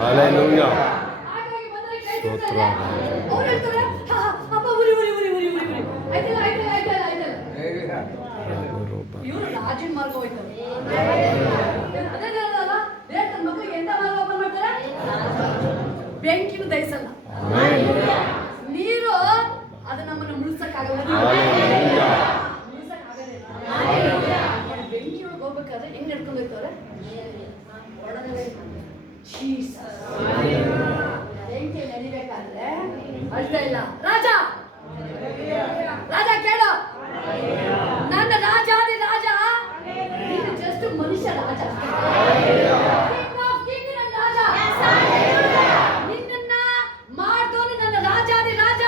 Hallelujah. ಹಾಗಾಗಿ ಬಂದರೆ ಕೈ ಸ್ತೋತ್ರ. ತಿಂತಾರೆ. ಅವ್ರು ಹೇಳ್ತಾರೆ ಅಪ್ಪ ಉರಿ ಉರಿ ಉರಿ ಉರಿ ಉರಿ ಉರಿ ಆಯ್ತಲ್ಲ ಆಯ್ತಲ್ಲ ಆಯ್ತಲ್ಲ ಆಯ್ತಲ್ಲ. ಇವರು ರಾಜನ ಮಾರ್ಗ ಹೋಯ್ತಾರೆ. ಅದೇ ಹೇಳೋದಲ್ಲ, ದೇವ್ರ ತನ್ನ ಮಕ್ಕಳಿಗೆ ಎಂತ ಮಾರ್ಗ ಓಪನ್ ಮಾಡ್ತಾರೆ? ಬೆಂಕಿನ ದಹಿಸಲ್ಲ, ನೀರು ಅದು ನಮ್ಮನ್ನು ಮುಳ್ಸಕ್ಕಾಗಲ್ಲ. ಬೆಂಕಿ ಒಳಗೆ ಹೋಗ್ಬೇಕಾದ್ರೆ ಹೆಂಗ್ ನಡ್ಕೊಂಡು ಹೋಗ್ತವ್ರೆ? ಬೆಂಕಿ ನಡಿಬೇಕಾದ್ರೆ ಅಳ್ತಾ ಇಲ್ಲ. ರಾಜ ರಾಜ ಕೇಳು, ನನ್ನ ರಾಜಾದಿ ರಾಜ, ನೀನು ಜಸ್ಟ್ ಮನುಷ್ಯ ರಾಜ, ನನ್ನ ರಾಜ, ನಿನ್ನನ್ನ ಮಾಡ್ದೋನು ನನ್ನ ರಾಜಾದಿ ರಾಜ,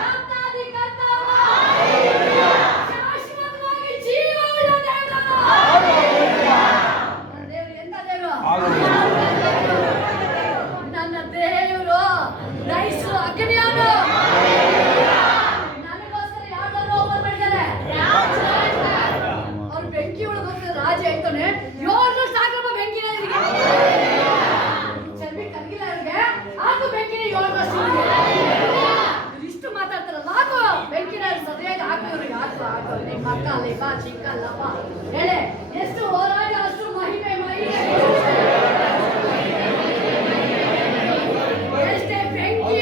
ಕರ್ತಾದಿ ಕರ್ತಾವ, ಶಾಶ್ವತವಾಗಿ ಜೀವವುಳ್ಳ ದೇವರು. ನನ್ನ ದೇವರು ಎಂತ ದೇವರು? ನನ್ನ ದೇವರು ನೈಸು ಅಗ್ನಿಯವನು. ನನಗೋಸ್ಕರ ಯಾವ್ದಾದ್ರು ಓಪನ್ ಮಾಡಿದ್ದಾರೆ? ಅವ್ರು ಬೆಂಕಿ ಒಳಗೆ ಹೋಗ್ತಾರೆ. ರಾಜ ಹೇಳ್ತಾನೆ, ಯೋಳು ಸಾಕಪ್ಪ ಬೆಂಕಿನ ಚರ್ಬಿ ಕರಗಿಲ್ಲ ಅವ್ರಿಗೆ, ಹಾಕು ಬೆಂಕಿನ 7 ವರ್ಷ. ಇಷ್ಟು ಮಾತಾಡ್ತಾರಲ್ಲ, ಹಾಕು ಬೆಂಕಿನ ಸರಿಯಾಗಿ ಹಾಕು ಇವ್ರಿಗೆ, ಹಾಕು ಹಾಕು. ನಿಮ್ಮ ಅಕ್ಕ ಲೇಬ ಚಿಕ್ಕಲ್ಲಪ್ಪ ಹೇಳೆ, ಎಷ್ಟು ಹೋರಾಟ ಅಷ್ಟು ಮಹಿಮೆ ಮಹಿಮೆ. ಎಷ್ಟೇ ಬೆಂಕಿ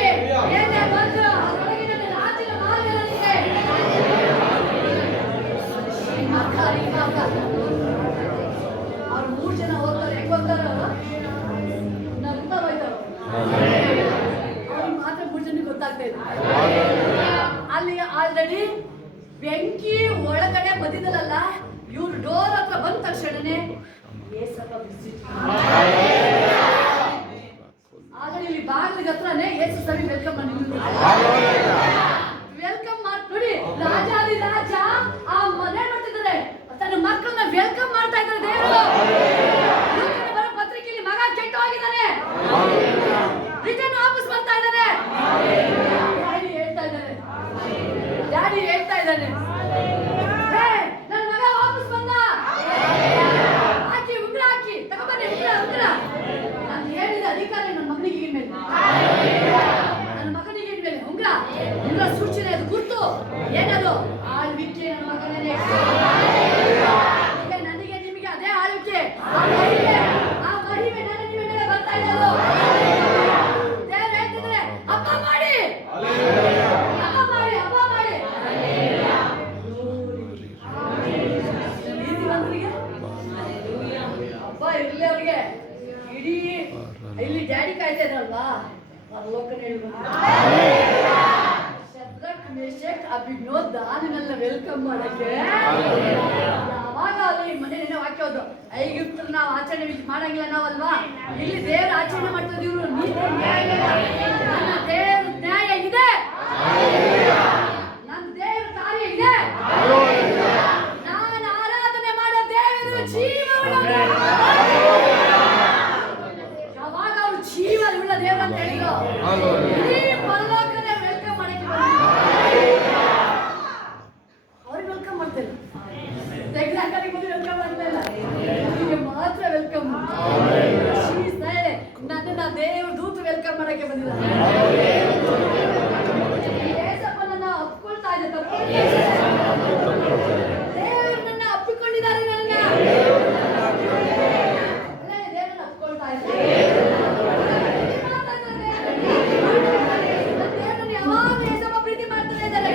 ಏನೇ ಬಂದ್ರು ಅದರೊಳಗೆ ನನ್ನ ರಾಜ್ಯದ ಮಾರ್ಗದಲ್ಲಿದೆ. ನಿಮ್ಮ ಅಕ್ಕ ನಿಮ್ಮ ಅಕ್ಕ ಅವ್ರು 3 ಜನ ಹೋಗ್ತಾರೆ. ಹೆಂಗ್ ಹೋಗ್ತಾರೆ ಅವರು? ನಗ್ತಾ ಹೋಯ್ತಾರೆ. ಅವ್ರಿಗೆ ಮಾತ್ರ 3 ಜನಕ್ಕೆ ಗೊತ್ತಾಗ್ತಾ ಇದೆ. ಅಲ್ಲಿ ಆಲ್ರೆಡಿ ಬೆಂಕಿ ಒಳಗಡೆ ಬಂದಿದ್ದಲ್ಲ, ಇವ್ರು ಡೋರ್ ಹತ್ರ ಬಂದ ತಕ್ಷಣನೇ ಏಸಪ್ಪ ವಿಸಿಟ್. ಆಲ್ರೆಡಿ ಇಲ್ಲಿ ಬಾಗಿಲಿಗೆ ಹತ್ರನೇ ಏಸು ಸ್ವಾಮಿ ವೆಲ್ಕಮ್ ಮಾಡಿ ವೆಲ್ಕಮ್ ಮಾಡಿ ನೋಡಿ. ರಾಜಾದಿ ರಾಜ ಆ ಮನೆ ಮಾಡ್ತಿದ್ದಾರೆ, ತನ್ನ ಮಕ್ಕಳನ್ನ ವೆಲ್ಕಮ್ ಮಾಡ್ತಾ ಇದ್ದಾರೆ ದೇವರು. ಬರೋ ಪತ್ರಿಕೆಯಲ್ಲಿ ಮಗ ಕೆಟ್ಟು ಹೋಗಿದ್ದಾನೆ, ರಿಟರ್ನ್ ವಾಪಸ್ ಬರ್ತಾ ಇದ್ದಾನೆ. ಡ್ಯಾಡಿ ಹೇಳ್ತಾ ಇದ್ದಾನೆ, ಡ್ಯಾಡಿ ಹೇಳ್ತಾ ಇದ್ದಾನೆ, ನನ್ನ ಮಗ ವಾಪಸ್ ಬಂದ, ಹಾಕಿ ಉಂಗ್ರ ಹಾಕಿ ತಗೊಬನ್ನಿ ಉಂಗ್ರ ಉಂಗ್ರ. ನಾನು ಹೇಳಿದ ಅಧಿಕಾರ ನನ್ನ ಮಗನಿಗೆ ಮೇಲೆ, ನನ್ನ ಮಗನಿಗೆ ಮೇಲೆ ಉಂಗ್ರ ಉಂಗ್ರ ಸೂಚನೆ, ಅದು ಗುರ್ತು ಏನದು? ಆಳ್ವಿಕೆ ನನ್ನ ಮಗನೇ. ಈಗ ನನಗೆ ನಿಮಗೆ ಅದೇ ಆಳ್ವಿಕೆ, ಆ ಮಹಿಮೆ ನನ್ನ ನಿಮ್ಮ ಮೇಲೆ ಬರ್ತಾ ಇರೋದು. ದೇವರು ಹೇಳ್ತಿದ್ರೆ ಹಬ್ಬ ಮಾಡಿ, ಹಬ್ಬ ಮಾಡಿ, ಹಬ್ಬ ಮಾಡಿ. ನೀತಿವಂತರಿಗೆ ಹಬ್ಬ ಇರ್ಲಿ ಅವ್ರಿಗೆ. ಇಡೀ ಇಲ್ಲಿ ಡ್ಯಾಡಿ ಕಾಯ್ತಾ ಇದ್ರಲ್ವಾ, ಪರಲೋಕನ ಶದ್ರಕ್ ಮೇಷಕ್ ಅಭಿಜ್ಞೋ ದಾನನೆಲ್ಲ ವೆಲ್ಕಮ್ ಮಾಡಕ್ಕೆ ಯಾವಾಗ ಅಲ್ಲಿ ಮನೇನೆ ವಾಕ್ಯ ಹೋದು, ಐಗುಪ್ತರು ನಾವು ಆಚರಣೆ ಮಾಡಂಗಿಲ್ಲ ನಾವಲ್ವಾ, ಇಲ್ಲಿ ದೇವ್ರ ಆಚರಣೆ ಮಾಡ್ತಾ ಇವ್ರು. ನನ್ನ ದೇವ್ರ ನ್ಯಾಯ ಇದೆ, ನನ್ನ ದೇವ್ರ ಕಾರ್ಯ ಇದೆ, ನಾನು ಆರಾಧನೆ ಮಾಡೋ ದೇವರು ಜೀವವುಳ್ಳ. ಯಾವಾಗ ಅವ್ರು ಜೀವ ಉಳ್ಳ ದೇವ್ರ ಅಂತ ಹೇಳಿದ್ರು, ಈ ಪರಲೋಕನೇ ವೆಲ್ಕಮ್ ಮಾಡಕ್ಕೆ ಅವ್ರಿಗೆ ವೆಲ್ಕಮ್ ಮಾಡ್ತಿಲ್ಲ, ತೆಗ್ದಾಕರಿಗೆ ಬಂದು ವೆಲ್ಕಮ್ ಮಾಡ್ತಾ ಇಲ್ಲ, ನಿಮಗೆ ಮಾತ್ರ ವೆಲ್ಕಮ್. ನನ್ನನ್ನ ದೇವ್ರ ದೂತ ವೆಲ್ಕಮ್ ಮಾಡಕ್ಕೆ ಬಂದಿದ್ದಾರೆ. ಏಸಪ್ಪನನ್ನ ಅಪ್ಕೊಳ್ತಾ ಇದೆ, ದೇವರು ನನ್ನ ಅಪ್ಪಿಕೊಂಡಿದ್ದಾರೆ, ನನ್ನ ದೇವರನ್ನ ಅಪ್ಕೊಳ್ತಾ ಇದ್ದಾರೆ. ದೇವರನ್ನ ಯಾವಾಗ ಏಸಪ್ಪ ಪ್ರೀತಿ ಮಾಡ್ತಾನೆ ಇದ್ದಾರೆ.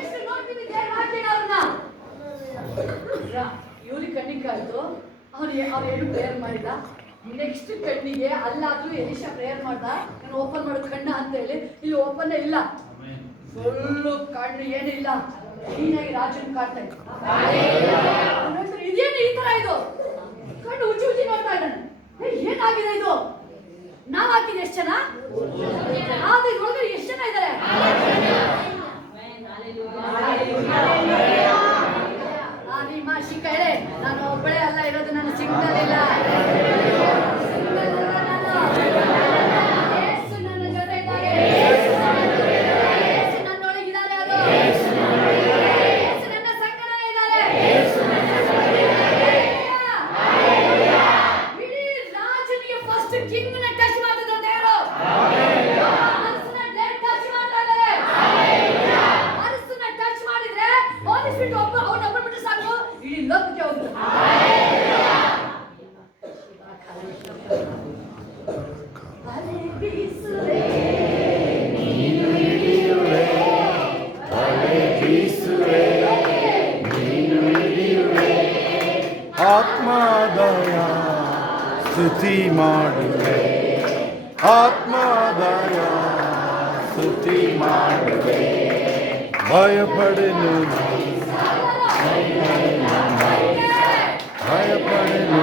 ಎಷ್ಟು ನೋಡ್ತೀನಿ ದೇವ್ರ ವಾಕ್ಯನ ಅವ್ರನ್ನ. ಇವ್ರಿಗೆ ಕಣ್ಣಿಗೆ ಕಾಯ್ತು, ಅವ್ರು ಏನು ಪ್ರೇಯರ್ ಮಾಡಿದ. ನೆಕ್ಸ್ಟ್ ಕಣ್ಣಿಗೆ ಅಲ್ಲಾದ್ರೂ ಎಲಿಶಾ ಪ್ರೇಯರ್ ಮಾಡ್ದ, ನಾನು ಓಪನ್ ಮಾಡೋ ಕಣ್ಣ ಅಂತ ಹೇಳಿ, ಇಲ್ಲಿ ಓಪನ್ ಇಲ್ಲ, ಫುಲ್ಲು ಕಣ್ಣು ಏನಿಲ್ಲ, ಕ್ಲೀನಾಗಿ ರಾಜನ್ ಕಾಡ್ತಾ ಇದ್ದ. ಇದೇನು ಈ ತರ ಇದು? ಕಣ್ಣು ಉಜ್ಜಿ ಉಜ್ಜಿ ನೋಡ್ತಾ ಇದ್ದಾನೆ. ಏನಾಗಿದೆ ಇದು? ನಾವ್ ಹಾಕಿದ ಎಷ್ಟು ಜನ? ಆದ್ರೆ ಇದ್ರೊಳಗಡೆ ಎಷ್ಟು ಜನ ಇದ್ದಾರೆ? ನಿಮ್ಮ ಶಿಕ್ಕ ಹೇಳಿ, ನಾನು ಒಬ್ಬಳೇ ಅಲ್ಲ ಇರೋದು, ನನ್ನ ಸಿಗ್ನಲ್ ಇಲ್ಲ. ನನ್ನ ಜೊತೆ ಇದ್ದಾರೆ, ನನ್ನೊಳಗಿದ್ದಾರೆ, ಅದು ನನ್ನ ಸಂಗಡ ಇದ್ದಾರೆ. ಬಿಟ್ಟು ಅವನೊಬ್ಬ ಬಿಟ್ಟು ಸಾಕು, ಇಡೀ ಲೋಕಕ್ಕೆ ಹೋಗ್ತಾರೆ. ಅಲೆ ಬೀಸುವೆ ನೀನು ಹಿಡಿಯುವೆ, ಅಲೆ ಬೀಸುವೆ ನೀನು ಹಿಡಿಯುವೆ, ಆತ್ಮದಯ ಸ್ತುತಿ ಮಾಡುವೆ, ಆತ್ಮದಯ ಸ್ತುತಿ ಮಾಡುವೆ, ಭಯಪಡೆನು ಭಯಪಡೆನು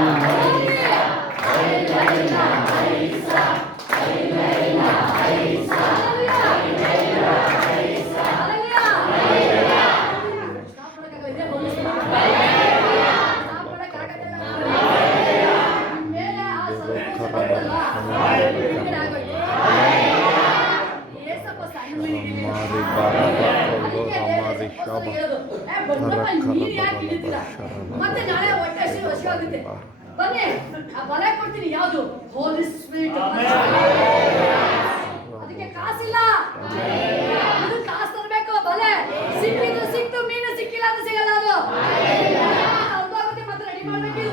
ಮತ್ತೆ ನಾಳೆ ಹೊಟ್ಟೆ ವಶ ಆಗುತ್ತೆ. ಬನ್ನಿ, ಆ ಬಲ ಕೊಡ್ತೀನಿ. ಯಾವುದು? ಹೋಲಿ ಸ್ಪಿರಿಟ್. ಅದಕ್ಕೆ ಕಾಸಿಲ್ಲ, ಇದು ಕಾಸು ತರಬೇಕು. ಬಲೆ ಸಿಕ್ಕಿದ್ರು ಸಿಕ್ತು, ಮೀನು ಸಿಕ್ಕಿಲ್ಲ ಅಂತ ಸಿಗಲ್ಲ. ಅದು ಅದಾಗುತ್ತೆ. ಮತ್ತೆ ರೆಡಿ ಮಾಡ್ಬೇಕು.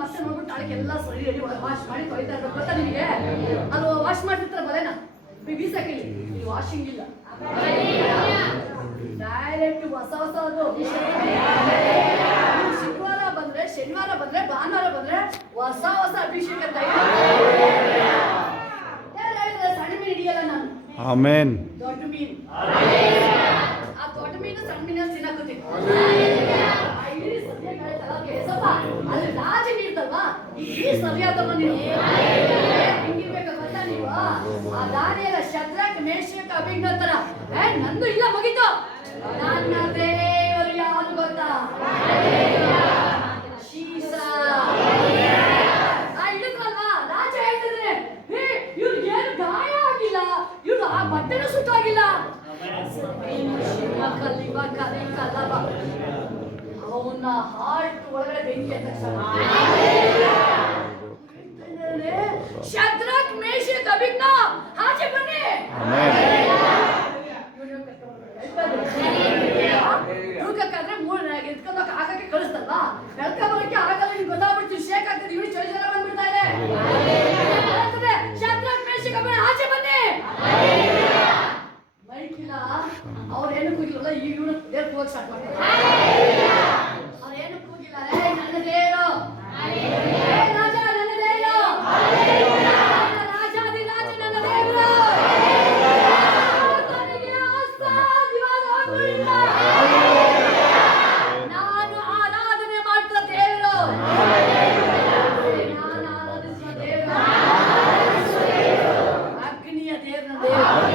ಮತ್ತೆ ನೋಡ್ಬಿಟ್ಟು ನಾಳೆಗೆಲ್ಲ ಸರಿ ರೆಡಿ ವಾಶ್ ಮಾಡಿ ತೊಳಿತಾ ಇರ್ಬೇಕು. ಗೊತ್ತಾ ನಿಮಗೆ? ಅದು ವಾಶ್ ಮಾಡ್ತಿರ್ತಾರೆ ಬಲೆನ ಬೀಸಾಕಿಲ್ಲ, ಇಲ್ಲಿ ವಾಷಿಂಗ್ ಇಲ್ಲ, ಡೈರೆಕ್ಟ್ ಹೊಸ ಹೊಸದು. ಶುಕ್ರವಾರ ಬಂದ್ರೆ, ಶನಿವಾರ ಬಂದ್ರೆ, ಭಾನುವಾರ ಬಂದ್ರೆ ಹೊಸ ಹೊಸ ಅಭಿಷೇಕ. ಸಣ್ಣ ಮೀನು ಹಿಡಿಯಲ್ಲ ನಾನು, ಆಮೆನ್. ದೊಡ್ಡ ಮೀನು. ಆ ದೊಡ್ಡ ಮೀನು ಸಣ್ಣ ಮೀನ ತಿನ್ನಕತ್ತೀನಿ. ಅಲ್ಲಿ ರಾಜ ನೀಡ್ತಲ್ವಾ, ಈ ಸರಿಯಾದವ ನೀನು ಹಿಂಗಿರ್ಬೇಕು. ಗೊತ್ತಾ ನೀವು? ಆ ದಾನಿಯೇಲ, ಶದ್ರಕ್, ಮೇಷಕ್, ಅಬೇದ್ನೆಗೋತರ ನಂದು ಇಲ್ಲ, ಮುಗಿತು. ನನ್ನ ದೇವರು ಯಾರು ಗೊತ್ತಾ? ಶೀಸ. ಇಳಿದ್ವಲ್ವಾ, ರಾಜ ಹೇಳ್ತಿದ್ರೆ ಇವ್ರಿಗೆ ಏನು ಗಾಯ ಆಗಿಲ್ಲ, ಇವ್ರು ಆ ಬಟ್ಟೆನೂ ಸುಟ್ಟೋಗಿಲ್ಲ. ಅವನ ಹಾರ್ಟ್ ಒಳಗಡೆ ಬೆಂಕಿ ಅಂತ ಶದ್ರಕ್, ಮೇಷಕ್, ಅಬೇದ್ನೆಗೋ ಆಚೆ ಬನ್ನಿ. ತೂಕಕ್ಕಾದ್ರೆ ಎತ್ಕೊಂಡೋಗ ಆಗಕ್ಕೆ ಕಳಿಸ್ತಲ್ವಾ, ಬೆಳ್ಕೊಂಬರಕ್ಕೆ ಆಗಲ್ಲ. ನಿಮ್ಗೆ ಗೊತ್ತಾಗ್ಬಿಡ್ತೀವಿ, ಶೇಕ್ ಆಗ್ತದೆ, ಇವ್ರು ಚಳಿಗಾಲ ಬಂದ್ಬಿಡ್ತಾ ಇದೆ. ಶದ್ರಕ್, ಮೇಷಕ್, ಅಬೇದ್ನೆಗೋ ಆಚೆ ಬನ್ನಿ. ಮೈಕಿಲ್ಲ, ಅವ್ರೇನು ಕೂಗಿಲ್ಲ. ಈಗ ಇವನು ದೇವ್ರು ಕೂಗಕ್ಕೆ ಸ್ಟಾರ್ಟ್ ಮಾಡ್ತಾರೆ. ಅವ್ರೇನು ಕೂಗಿಲ್ಲ. ನನ್ನ ದೇವರು ರಾಜ, ನನ್ನ ದೇವರು ರಾಜಾದಿ ರಾಜ, ನನ್ನ ದೇವರು ನಾನು ಆರಾಧನೆ ಮಾಡ್ತಾ ದೇವರು, ನಾನು ಆರಾಧಿಸುವ ದೇವರು, ಅಗ್ನಿಯ ದೇವರ ದೇವರು,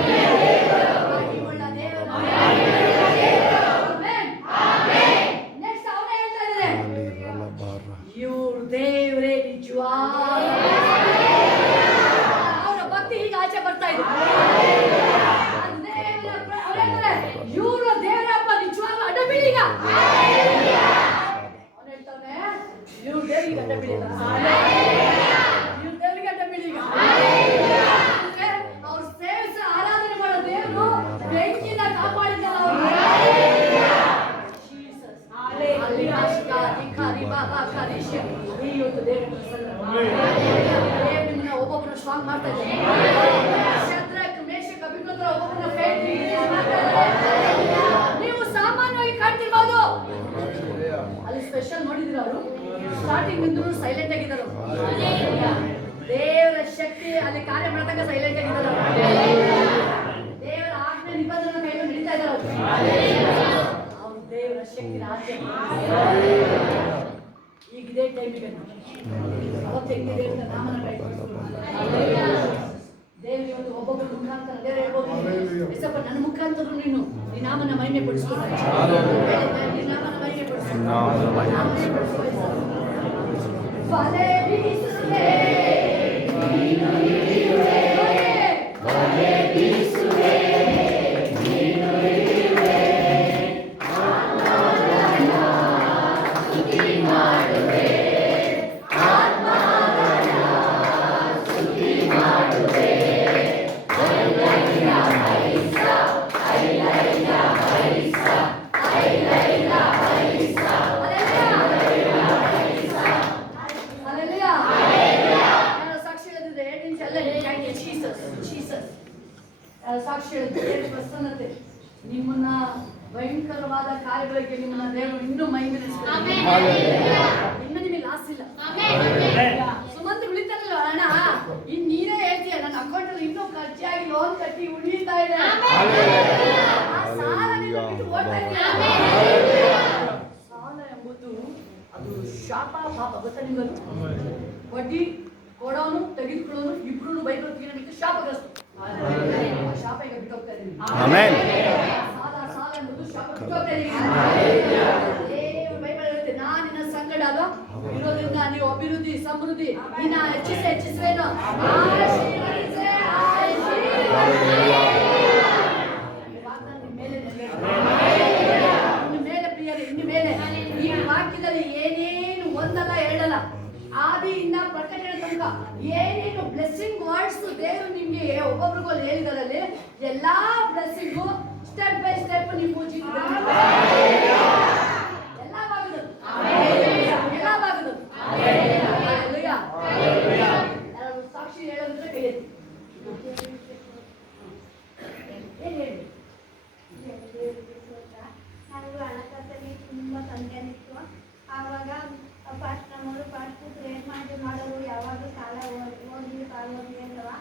ಮಹಿಮುಳ್ಳ ದೇವರು. ನೆಕ್ಸ್ಟ್ ಅವನೇ ಹೇಳ್ತಾ ಇದ್ದಾರೆ, ಇವ್ರ ದೇವರೇ ನಿಜವಾದ. ಅವರ ಭಕ್ತಿ ಹೀಗೆ ಆಚೆ ಬರ್ತಾ ಇದೆ. ಇವ್ರ ದೇವರಪ್ಪ ನಿಜವಾಗ್ಲೂ ಅಡ್ಡ ಬೀಳಿಗ. ಅವನು ಹೇಳ್ತಾನೆ, ಇವ್ರ ದೇವರಿಗೆ ಅಡ್ಡ ಬೀಳಿಲ್ಲ, ಇವ್ರ ದೇವರಿಗೆ ಅಡ್ಡ ಬೀಳಿಗ. ಅವ್ರು ಸೇವಿಸಿ ಆರಾಧನೆ ಮಾಡೋ ದೇವರು ಬೆಂಕಿನ ಕಾಪಾಡಿದ್ದಾರೆ. ಒಬ್ಬೊಬ್ಬರು ಸ್ಟ್ರಾಂಗ್ ಮಾಡ್ತಾ ಇದ್ದಾರೆ. ಶದ್ರಕ್, ಮೇಷಕ್, ಅಬೇದ್ನೆಗೋ ಒಬ್ಬೊಬ್ಬರನ್ನ ಫೇಲ್. ನೀವು ಸಾಮಾನ್ಯವಾಗಿ ಕಾಣ್ತಿರ್ಬೋದು, ಅಲ್ಲಿ ಸ್ಪೆಷಲ್ ನೋಡಿದ್ರು. ಅವರು ಸ್ಟಾರ್ಟಿಂಗ್ ನಿಂತರು ಸೈಲೆಂಟ್ ಆಗಿದ್ದಾರೆ. ದೇವರ ಶಕ್ತಿ ಅಲ್ಲಿ ಕಾರ್ಯ ಮಾಡಿದಾಗ ಸೈಲೆಂಟ್ ಆಗಿದ್ದಾರೆ. ದೇವರ ಆಜ್ಞೆ ನಿಬಂಧನೆ ಕೈಗೊಂಡು ನಡೀತಾ ಇದ್ದಾರೆ. ಅವ್ರು ದೇವರ ಶಕ್ತಿನ ಆಚೆ ಈಗ ಇದೇ ಟೈಮಿಗೆ ಅವತ್ತು ಹೆಂಗಿದೆ ಅಂತ ನಾಮನ ದೇವರಿಗೆ ಒಂದು ಒಬ್ಬೊಬ್ಬರ ಮುಖಾಂತರ ದೇವರು ಹೇಳ್ಬೋದು, ಎಸಪ್ಪ ನನ್ನ ಮುಖಾಂತರ ನೀನು ಈ ನಾಮನ ಮಹಿಮೆ ಪಡಿಸ್ಕೊಂಡು ಈ ನಾಮನ ಮಹಿಮೆ ಕಾರ್ಯಗಳಿಗೆ ನಿಮ್ಮನ್ನ ದೇವರು ಇನ್ನೂ ಮಹಿಮೆನಿಸ್ತಾರೆ. ಇನ್ನು ನಿಮಗೆ ಲಾಸ್ ಇಲ್ಲ. ಸುಮಂತ್ ಉಳಿತಾರಲ್ಲ ಹಣ, ಇನ್ ನೀನೇ ಹೇಳ್ತೀಯ ನನ್ನ ಅಕೌಂಟ್ ಅಲ್ಲಿ ಇನ್ನೂ ಖರ್ಚಾಗಿ ಲೋನ್ ಕಟ್ಟಿ ಉಳಿತಾ ಇದೆ. ಆ ಸಾಲ ನಿನ್ನ ಬಿಟ್ಟು ಓಡ್ತಾ ಇದೆಯಾ? ಸಾಲ ಎಂಬುದು ಅದು ಶಾಪ ಪಾಪ ಗೊತ್ತಾ ನಿಮ್ಗೆ? ಬಡ್ಡಿ ಕೊಡೋನು ತೆಗೆದುಕೊಳ್ಳೋನು ಇಬ್ರು ಬೈಬಲ್ ಶಾಪಗ್ರಸ್ತ. ಶಾಪ ಈಗ ಬಿಟ್ಟೋಗ್ತಾ ಇದೀನಿ. ಸಾಲ ಎಂಬುದು ಶಾಪ ಬಿಟ್ಟೋಗ್ತಾ ಇದೀನಿ. ಬೈಬಲ್ ಹೇಳುತ್ತೆ, ನಾನು ನಿನ್ನ ಸಂಗಡ ಇರೋದ್ರಿಂದ ನೀವು ಅಭಿವೃದ್ಧಿ ಸಮೃದ್ಧಿ ನಿನ್ನ ಹೆಚ್ಚಿಸುವೇನು. ಇನ್ನು ಮೇಲೆ ಪ್ರಿಯರೇ, ಇನ್ನು ಮೇಲೆ ಈ ವಾಕ್ಯದಲ್ಲಿ ಏನೇನು ಒಂದಲ್ಲ ಎರಡಲ್ಲ ಆದಿಯಿಂದ ಪ್ರಕಟಣೆ ತನಕ ಏನೇನು ಬ್ಲೆಸ್ಸಿಂಗ್ ವರ್ಡ್ಸ್ ದೇವರು ನಿಮ್ಗೆ ಒಬ್ಬೊಬ್ರಿಗೂ ಹೇಳಿದಾರಲ್ಲಿ ಎಲ್ಲಾ ಬ್ಲೆಸ್ಸಿಂಗು ಸ್ಟೆಪ್ ಬೈ ಸ್ಟೆಪ್ ನಿಮ್ಮ ಎಲ್ಲ ಭಾಗದ ಸಾಕ್ಷಿ ಹೇಳೋದ್ರೆ ಕೈ ಎತ್ತಿ. ನನಗೂ ಹಣಕಾಸಲ್ಲಿ ತುಂಬ ತೊಂದರೆ ಇತ್ತು. ಆವಾಗ ಫಸ್ಟ್ ಪ್ರೇರ್ ಮಾಡೋರು ಯಾವಾಗಲೂ ಸಾಲ ಹೋಗಿ ಅಲ್ವಾ,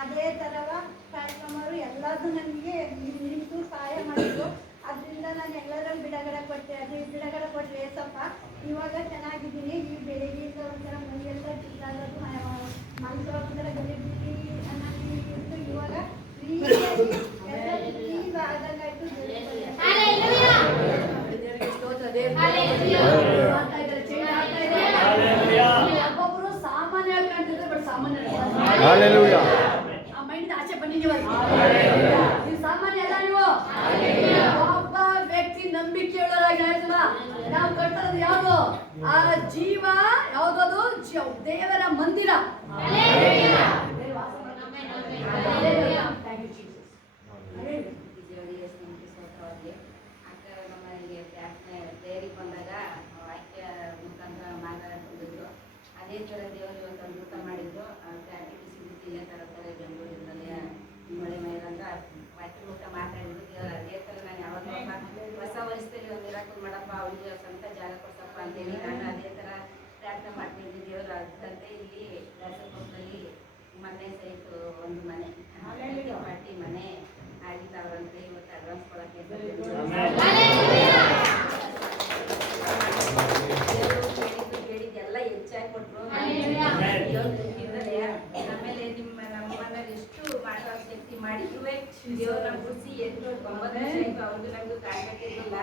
ಅದೇ ಥರವ ಕಾರ್ಯಕ್ರಮರು ಎಲ್ಲದೂ ನನಗೆ ನಿಂತು ಸಹಾಯ ಮಾಡಿದ್ರು. ಅದರಿಂದ ನಾನು ಎಲ್ಲರಲ್ಲಿ ಬಿಡುಗಡೆ ಕೊಟ್ಟೆ. ಅದು ಬಿಡುಗಡೆ ಕೊಟ್ಟರೆ ಸ್ವಲ್ಪ ಇವಾಗ ಚೆನ್ನಾಗಿದ್ದೀನಿ. ಈ ಬೆಳಿಗ್ಗೆಯಿಂದ ಒಂಥರ ಮೈಯೆಲ್ಲ ಚಿತ್ತಾಗೋದು, ಮನಸ್ಸು ಒಂಥರ ಗಲಿಬಿಲಿ ಅನ್ನೋದು ಇವಾಗ ಈಗ ಆದಂಗಾಯ್ತು. ಒಬ್ಬೊಬ್ರು ಸಾಮಾನ್ಯ ಕಾಣ್ತಿದ್ರೆ ಬಟ್ ಸಾಮಾನ್ಯ ಆ ಮೈಂಡ್ ಆಚೆ ಬಂದಿದ್ದೀವ. ನೀವು ಸಾಮಾನ್ಯ ಅಲ್ಲ. ನೀವು ಒಬ್ಬ ವ್ಯಕ್ತಿ ನಂಬಿಕೆಯುಳ್ಳವರಾಗಿ ಹೇಳ್ತೀವ. ನಾವು ಕಟ್ಟೋದು ಯಾವುದು? ಆ ಜೀವ ಯಾವುದದು? ದೇವರ ಮಂದಿರ. ಬಂದಾಗ ವಾಕ್ಯ ಮುಖಾಂತರ ಮಾತಾಡ್ತಿದ್ರು. ಅದೇ ಥರ ದೇವರು ಇವತ್ತು ಅದ್ಭುತ ಮಾಡಿದ್ರು. ಇದೇ ಥರ ಬೆಂಗಳೂರಿನಲ್ಲಿ ಮಳೆ ಮೇಲಂತ ವಾಕ್ಯ ಮುಖ ಮಾತಾಡಿದ್ರು. ದೇವರು ಅದೇ ಥರ ನಾನು ಯಾವಾಗಲೂ ಹೊಸ ವಯಸ್ಸಲ್ಲಿ ಒಂದು ಇರಾಕಲ್ ಮಾಡಪ್ಪ, ಅವ್ರಿಗೆ ಸ್ವಂತ ಜಾಗ ಕೊಡ್ಸಪ್ಪ ಅಂತೇಳಿ ನಾನು ಅದೇ ಥರ ಪ್ರಾರ್ಥನೆ ಮಾಡ್ತಿದ್ದೆ. ದೇವರು ಅದಂತೆ ಇಲ್ಲಿ ರಾಜಕೋಟದಲ್ಲಿ ಮೊನ್ನೆ ಸಹಿತ ಒಂದು ಮನೆ ಪಾರ್ಟಿ ಮನೆ ಆಗಿದ್ದಾವಂತೆ. ಇವತ್ತು ಅಡ್ವಾನ್ಸ್ ಕೊಡೋಕ್ಕೆ ಕೇಳಿದ್ದೆಲ್ಲ ಹೆಚ್ಚಾಗಿ ಕೊಟ್ಟರು. ಆಮೇಲೆ ನಮ್ಮನ್ನ ಎಷ್ಟು ಮಾಡೋ ಶಕ್ತಿ ಮಾಡಿದ್ರು ದೇವ್ರು ನಮ್ಮ ಗುಡಿಸಿ 9 ಆಯ್ತು. ಅವ್ರಿಗೆ ನಮ್ಗೆ ಕಾಂಟ್ಯಾಕ್ಟ್ ಇರಲಿಲ್ಲ.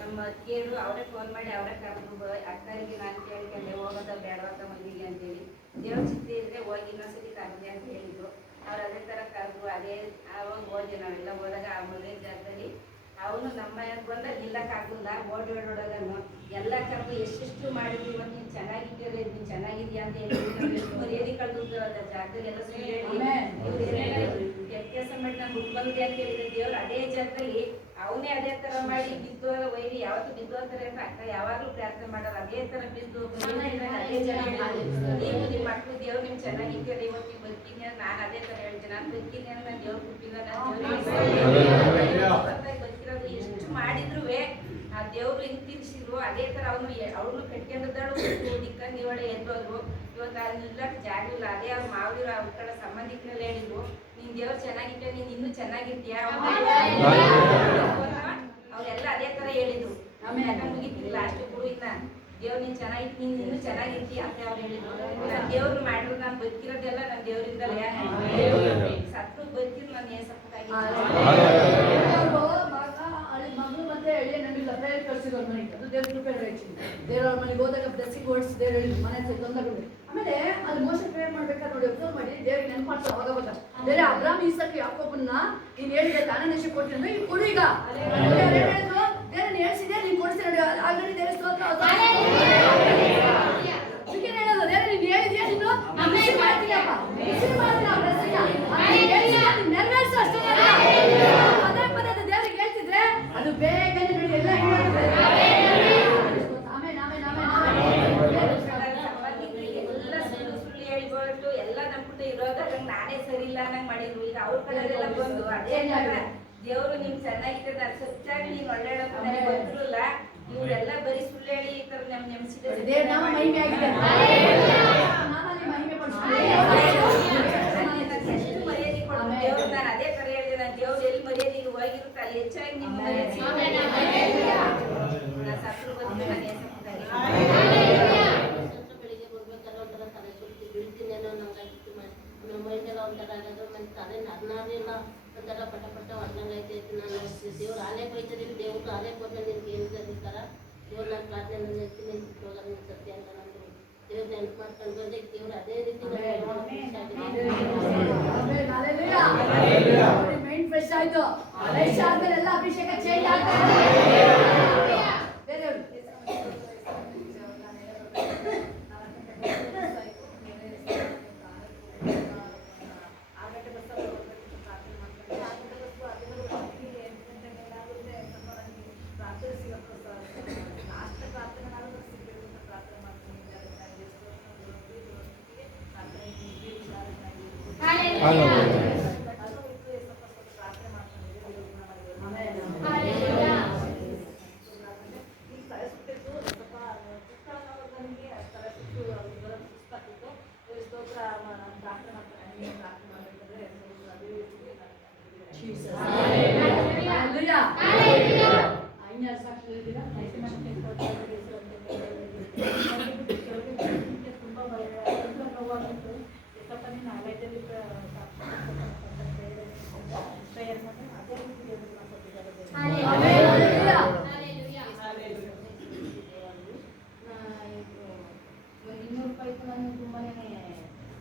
ನಮ್ಮ ಕೇಳು ಅವರೇ ಫೋನ್ ಮಾಡಿ ಅವರೇ ಕರೆದು ಅಕ್ಕರಿಗೆ ನಾನು ಕೇಳ್ಕೊಂಡೆ ಹೋಗೋದ ಬೇಡವಾದ ಮದುವೆಗೆ ಅಂತೇಳಿ. ದೇವ್ರ ಚಿತ್ತ ಇದ್ರೆ ಹೋಗಿ ಇನ್ನೊಂದ್ಸತಿ ಕರೆದೆ ಅಂತ ಹೇಳಿದ್ರು. ಅವ್ರು ಅದೇ ಥರ ಕರೆದು ಅದೇ ಆವಾಗ ಹೋದೆ. ನಾವೆಲ್ಲ ಹೋದಾಗ ಆ ಮದುವೆ ಜಾಗದಲ್ಲಿ ಅವನು ನಮ್ಮ ಬಂದಾಗ ನಿಲ್ಲಕ್ಕಾಗಲ್ಲ. ಓಡೋಡೋಡೋದನ್ನು ಎಲ್ಲ ಕರೆದು ಎಷ್ಟೆಷ್ಟು ಮಾಡಿದ್ವಿ. ಇವತ್ತು ನೀನು ಚೆನ್ನಾಗಿದ್ದೀರಿ, ನೀನು ಚೆನ್ನಾಗಿದ್ಯಾ ಅಂತ ಹೇಳಿ ಎಷ್ಟು ಮರ್ಯಾದೆ ಕಳೆದು ಜಾಗದಲ್ಲಿ ಎಲ್ಲ ಸುಳ್ಳು ಹೇಳಿ ವ್ಯತ್ಯಾಸ ಮಾಡಿ ನಾನು ಹುಟ್ಬಂದೆ ಅಂತ ಹೇಳಿದ್ರೆ ದೇವ್ರು ಅದೇ ಜಾಗದಲ್ಲಿ ಅವನೇ ಅದೇ ಥರ ಮಾಡಿ ಬಿದ್ದು ವೈರಿ ಯಾವತ್ತು ಬಿದ್ದು ಅಂತಾರೆ ಅಂತ ಅಕ್ಕ ಯಾವಾಗಲೂ ಪ್ರಾರ್ಥನೆ ಮಾಡೋರು. ಅದೇ ಥರ ಬಿದ್ದು ಅದೇ ಜನ ನೀವು ನಿಮ್ಮ ಮಕ್ಕಳು ದೇವ್ರು ನಿಮ್ಗೆ ಚೆನ್ನಾಗಿದ್ದೀರ, ಇವತ್ತು ನೀವು ಬದುಕಿನಿ ಅಂತ ನಾನು ಅದೇ ಥರ ಹೇಳ್ತೀನಿ. ನಾನು ಬದುಕಿನಿ ಅಂತ ನಾನು ದೇವ್ರು ಕೊಟ್ಟಿಲ್ಲ. ನಾನು ಬದುಕಿರೋದು ಎಷ್ಟು ಮಾಡಿದ್ರು ಆ ದೇವ್ರು ಹಿಂಗೆ ತಿರ್ಸಿದ್ರು. ಅದೇ ಥರ ಅವ್ರನ್ನು ಕಟ್ಕೊಂಡಿದ್ದಾಳು ದಿಕ್ಕಂದು ಇವಳೆ ಎದ್ದೋದ್ರು. ಇವತ್ತು ಅಲ್ಲೆಲ್ಲ ಜಾಗ ಇಲ್ಲ. ಅದೇ ಅವ್ರು ಮಾವದಿರು ಅವ್ರ ಕಡೆ ಸಂಬಂಧಿಕರೆಲ್ಲ ಹೇಳಿದ್ರು, ನೀನು ದೇವ್ರು ಚೆನ್ನಾಗಿದ್ದೆ, ನೀನು ಇನ್ನೂ ಚೆನ್ನಾಗಿರ್ತೀಯ. ಅವರೆಲ್ಲ ಅದೇ ಥರ ಹೇಳಿದ್ರು. ಆಮೇಲೆ ಅಕ್ಕ ಮುಗಿತಿಲ್ಲ ಲಾಸ್ಟ್ ಗುರು ಇನ್ನ ದೇವ್ರು ನೀನು ಚೆನ್ನಾಗಿತ್ತು, ನೀನು ಇನ್ನೂ ಚೆನ್ನಾಗಿರ್ತೀಯ ಅಂತ ಅವ್ರು ಹೇಳಿದ್ರು. ನಾನು ದೇವ್ರು ಮಾಡಿದ್ರು. ನಾನು ಬದುಕಿರೋದೆಲ್ಲ ನನ್ನ ದೇವರಿಂದಲೇ. ಸತ್ತು ಬದುಕಿದ್ರು ನಾನು ಏಸಪ್ಪಾಗಿ ಮಗಳು ಮತ್ತೆ ಎಳೆ ನಮಗೆ ಲಭ್ಯ ಕಳಿಸಿದ್ರು ಮನೆಗೆ. ಅದು ದೇವ್ರ ಕೃಪೆ ಹೆಚ್ಚಿನ ದೇವ್ರ ಮನೆಗೆ ಹೋದಾಗ ಬ್ಲೆಸ್ಸಿಂಗ್ ವರ್ಡ್ಸ್ ದೇವ್ರು ಹೇಳಿದ್ರು ಮನೆ ತೊಂದರೆ. ಆಮೇಲೆ ಅಲ್ಲಿ ಮೋಸ ಪ್ರೇಯರ್ ಮಾಡ್ಬೇಕಾದ್ರೆ ನೋಡಿ ಅಬ್ಸರ್ವ್ ಮಾಡಿ ದೇವ್ರಿಗೆ ನೆನಪು ಮಾಡ್ತಾರೆ. ಅವಾಗ ಬೇರೆ ಅಬ್ರಾಮ್ ಈಸಕ್ ಯಾಕೋಬನ್ನ ನೀನು ಹೇಳಿದ್ರೆ ತಾನೇ ಕೊಟ್ಟು ಅಂದ್ರೆ ಈಗ ಕೊಡು. ಈಗ ಹೇಳಿದ್ರು ದೇವ್ರ ನೀನು ಹೇಳ್ಸಿದ್ಯಾ, ನೀನು ಕೊಡಿಸ್ತೀನಿ ನೋಡಿ. ಆಲ್ರೆಡಿ ದೇವ್ರ ಸ್ತೋತ್ರ ಹೇಳೋದು ದೇವ್ರ ನೀನು ಹೇಳಿದ್ಯಾ, ನೀನು ಮಾಡ್ತೀಯಪ್ಪ ನೆರವೇರಿಸು ಅಷ್ಟೇ. ಪದೇ ಪದೇ ದೇವ್ರಿಗೆ ಹೇಳ್ತಿದ್ರೆ ಅದು ಬೇಗನೆ ನೋಡಿ ಎಲ್ಲ ಹೇಳ್ಬಿಟ್ಟು ಎಲ್ಲ ನಮ್ಬಿಟ್ಟು ಇರೋದಾಗ ನಾನೇ ಸರಿ ಇಲ್ಲ ಅನ್ನಂಗ್ ಮಾಡಿದ್ರು. ಈಗ ಅವ್ರ ಕಡೆಲ್ಲ ಬಂದು ಅದೇ ದೇವ್ರು ನಿಮ್ ಚೆನ್ನಾಗಿ ಚೆನ್ನಾಗಿದೆ ನಾನು ಸಚ್ಚಾಗಿ ನೀನು ಒಳ್ಳೆಯದು ನನಗೆ ಗೊತ್ತಿರಲ್ಲ ಇವರೆಲ್ಲ ಬರೀ ಸುಳ್ಳು ಹೇಳಿ ಈ ಥರ ನಮ್ಮ ನೆಮ್ಸಿದೆ ದೇವ್ರ ನಾಮ ಮಹಿಮೆ ಆಗಿದೆ. ನಾಮಲ್ಲಿ ಮಹಿಮೆ ಪಡಿಸ್ಕೊಳ್ಳಿ. ಎಷ್ಟು ಮರ್ಯಾದೆ ಕೊಡು ದೇವ್ರು. ನಾನು ಅದೇ ಥರ ಹೇಳಿದೆ, ನಾನು ದೇವ್ರು ಎಲ್ಲಿ ಮರ್ಯಾದೆ ಹೋಗಿರುತ್ತೆ ಅಲ್ಲಿ ಹೆಚ್ಚಾಗಿ ನಿಮ್ಮ ಮರ್ಯಾದೆ ನಾನು ಸತ್ರು ಬಂದು ನಾನು ಬೆಳಿಗ್ಗೆ ಬರ್ಬೇಕಾದ್ರೆ ಒಂಥರ ತಲೆ ಸುತ್ತಿ ಬೀಳ್ತೀನೇನೋ ನಂಗಾಗಿತ್ತು. ಆಮೇಲೆ ಮೈಂಡೆಲ್ಲ ಒಂಥರ ಆಗೋದು, ಮತ್ತೆ ತಲೆ ನರ್ನಾರಿಲ್ಲ ಒಂಥರ ಪಟ ಪಟ ಹೊಡ್ದಂಗೈತೆ. ನಾನು ದೇವ್ರು ಆಲೆ ಬೈತದೀವಿ, ದೇವ್ರು ಆಲೆ ಕೊಟ್ಟೆ ನಿನ್ಗೆ ಏನಿದ್ದಾರೆ ದೇವ್ರು ನಾನು ಪ್ರಾರ್ಥನೆ ನೆನ್ತೀನಿ ಹೋಗೋದು ನಿನ್ನ ಸತ್ಯ ಅಂತ ನಾನು ದೇವ್ರು ನೆನಪು ಮಾಡ್ಕೊಂಡು ಬಂದೆ. ದೇವ್ರು ಅದೇ ರೀತಿ ಮೈಂಡ್ ಫ್ರೆಶ್ ಆಯ್ತು. ಫ್ರೆಶ್ ಆದ್ಮೇಲೆ ಎಲ್ಲ ಅಭಿಷೇಕ ಚೇಂಜ್ ಆಗ್ತದೆ. ಬೇರೆ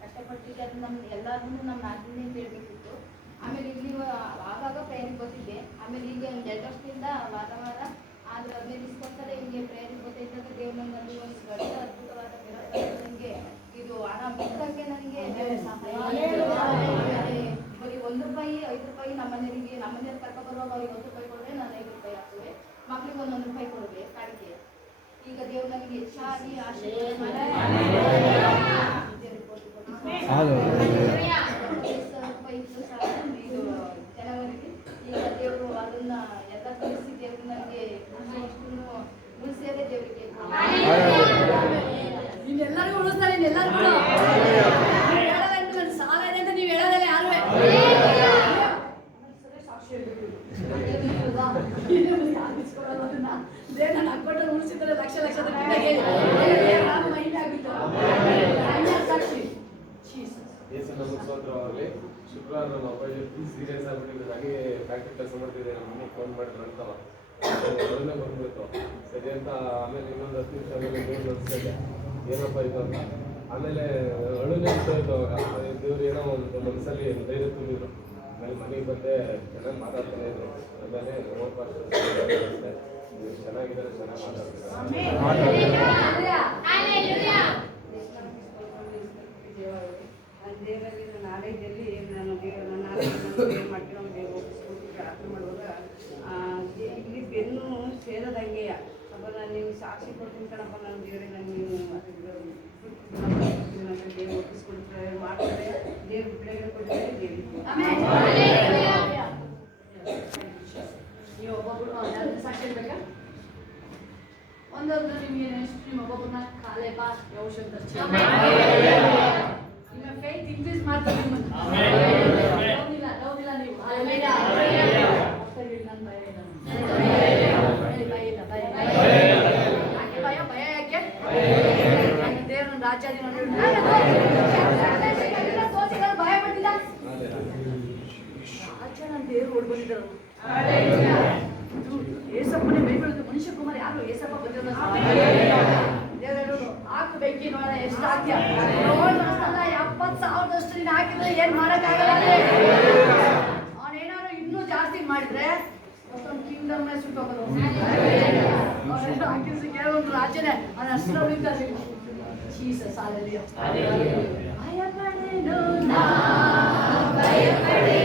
ಕಷ್ಟಪಟ್ಟಿದ್ದೆ. ಅದು ನಮ್ಮ ಎಲ್ಲರೂ ನಮ್ಮ ನಾಲ್ಕನೇ ಕೇಳಬೇಕಿತ್ತು. ಆಮೇಲೆ ಇಲ್ಲಿ ಆಗಾಗ ಪ್ರೇಯರಿಗೆ ಬರ್ತಿದ್ದೆ. ಆಮೇಲೆ ಈಗ ಒಂದು 2 ವರ್ಷದಿಂದ ವಾರ ವಾರ ಆದ್ರೆ 15 ದಿವಸಕ್ಕೊಂದ್ಸಲ ಹಿಂಗೆ ಪ್ರೇಯರಿಗೆ ಬರ್ತಾಯಿದ್ದಾಗ ದೇವ್ರು ನನಗೆ ಒಂದು ದೊಡ್ಡ ಅದ್ಭುತವಾದ ನನಗೆ ಇದು ಹಣ ಮುಟ್ಟಕ್ಕೆ ನನಗೆ ಸಹಾಯ ಬರೀ ₹1 ₹5 ನಮ್ಮ ಮನೆಯವ್ರು ಕರ್ಕೊಂಡ್ಬರುವಾಗ ಅವ್ರಿಗೆ ₹1 ಕೊಡದೆ ನಾನು ₹5 ಹಾಕುವೆ. ಮಕ್ಳಿಗೆ ₹1 ಕೊಡುವೆ ಕಾಣಿಕೆ. ಈಗ ದೇವ್ರು ನನಗೆ ಹೆಚ್ಚಾಗಿ ಆಶೀರ್ವಾದ ಇದು ಜನವರಿಗೆ ಈಗ ದೇವರು ಅದನ್ನ ಎಲ್ಲ ತಿಳಿಸಿ ದೇವರು ನನಗೆ ಉಳಿಸಿಯದೇ ದೇವರಿಗೆ ಇನ್ನೆಲ್ಲರಿಗೂ ಉಳಿಸ್ತಾರೆ. ಇನ್ನೆಲ್ಲರಿಗೂ ಹೇಳೋದಂಟು ನನ್ನ ಸಾಲ ಇದೆ ಅಂತ ನೀವು ಹೇಳೋದಲ್ಲ ಯಾರು ಸಾಕ್ಷಿ ಹೇಳ್ಬೇಕು. ನಾನು ಅಕ್ಕೊಟ್ಟು ಉಳಿಸಿದ್ರೆ ಲಕ್ಷ ಮಹಿಳೆ ಆಗಿತ್ತು ಸಾಕ್ಷಿ. ಯೇಸು ನಮಗೆ ಸ್ತೋತ್ರವಾಗಲಿ. ಶುಕ್ರವಾರ ನಮ್ಮ ಅಪ್ಪಾಜಿ ಸೀರಿಯಸ್ ಆಗ್ಬಿಟ್ಟಿದ್ದು. ಹಾಗೆ ಫ್ಯಾಕ್ಟ್ರಿ ಕೆಲಸ ಮಾಡ್ತಿದ್ದೆ. ನಮ್ಮ ಮನೆಗೆ ಫೋನ್ ಮಾಡಿದ್ರು ಅಂತವ ಒಳ್ಳೆ ಬಂದ್ಬಿಟ್ಟು ಸರಿ ಅಂತ. ಆಮೇಲೆ ಇನ್ನೊಂದು 10 ನಿಮಿಷ ಆಮೇಲೆ ದೇವ್ರು ನಡೆಸ್ತಿದ್ದೆ ಏನಪ್ಪ ಇದು ಅಂತ. ಆಮೇಲೆ ಅಳುನೇ ಇತ್ತು ಅವಾಗ. ದೇವ್ರು ಏನೋ ಒಂದು ಮನಸ್ಸಲ್ಲಿ ಧೈರ್ಯ ತುಂಬಿದ್ರು. ಆಮೇಲೆ ಮನೆಗೆ ಬಂದೆ ಚೆನ್ನಾಗಿ ಮಾತಾಡ್ತಾನೆ ಇದ್ರು. ಆಮೇಲೆ ಚೆನ್ನಾಗಿದ್ದಾರೆ, ಚೆನ್ನಾಗಿ ದೇವರಲ್ಲಿ ನಾಲೆಜಲ್ಲಿ ನಾನು ದೇವರನ್ನ ಮಾಡ್ತೀನಿ. ದೇವರು ಒಪ್ಪಿಸ್ಬಿಟ್ಟು ಪ್ರಾರ್ಥನೆ ಮಾಡುವಾಗ ಇಲ್ಲಿ ಬೆನ್ನು ಸೇರದಂಗೆಯ ಅಪ್ಪ ನಾನು ನೀವು ಸಾಕ್ಷಿ ಕೊಡ್ತೀನಿ ಕಣಪ್ಪ. ನಾನು ದೇವರೇ ನಾನು ನೀವು ದೇವರು ಒಪ್ಪಿಸ್ಕೊಡ್ತಾರೆ ಮಾಡ್ತಾರೆ. ದೇವ್ರ ಬಿಡುಗಡೆ ಕೊಡ್ತಾರೆ. ನೀವು ಒಬ್ಬೊಬ್ರು ಸಾಕ್ಷಿ ಹೇಳ್ಬೇಕಾ? ಒಂದೊಂದು ನಿಮಗೆ ನೆಕ್ಸ್ಟ್ ನಿಮ್ಮ ಒಬ್ಬೊಬ್ಬರನ್ನ ಕಾಲೇಬ ಯೌಶ್ ಅಂತ ನಿಮ್ಮ ಫೇತ್ ಇನ್ಕ್ರೀಸ್ ಮಾಡ್ತಾರೆ. ಡೌನಿಲ್ಲ ನೀವು ಭಯ ಯಾಕೆ? ದೇವ್ರನ್ನ ರಾಜ್ಯಾಧಿ ಭಯ ಪಟ್ಟಿಲ್ಲ. ರಾಜ್ಯ ನನ್ನ ದೇವ್ರು ಓಡ್ ಬಂದಿದ್ದರು. ಏಸಪ್ಪನೇ ಬೈಬೀಳದು ಮನುಷ್ಯ ಕುಮಾರ್ ಯಾರು? ಏಸಪ್ಪ ಬಂದಿರೋದು. ದೇವರು ಹಾಕು ಬೆಂಕಿ ನೋಡ ಎಷ್ಟು ಹಾಕ್ಯ 70,000 ನೀನು ಹಾಕಿದ್ರೆ ಏನ್ ಮಾಡಕ್ಕಾಗಲ್ಲ. ಅವನೇನಾದ್ರು ಇನ್ನೂ ಜಾಸ್ತಿ ಮಾಡಿದ್ರೆ ಕಿಂಗ್ಡಮ್ ಸುಟ್ಟೋಗೋದು. ಹಾಕಿಸಿ ಕೆಲವೊಂದು ರಾಜ್ಯನೇ ಅವನ ಅಷ್ಟರ ಉಳಿತಾರೆ. Jesus hallelujah. ಭಯಪಡೇನು ನಾ ಭಯಪಡೇ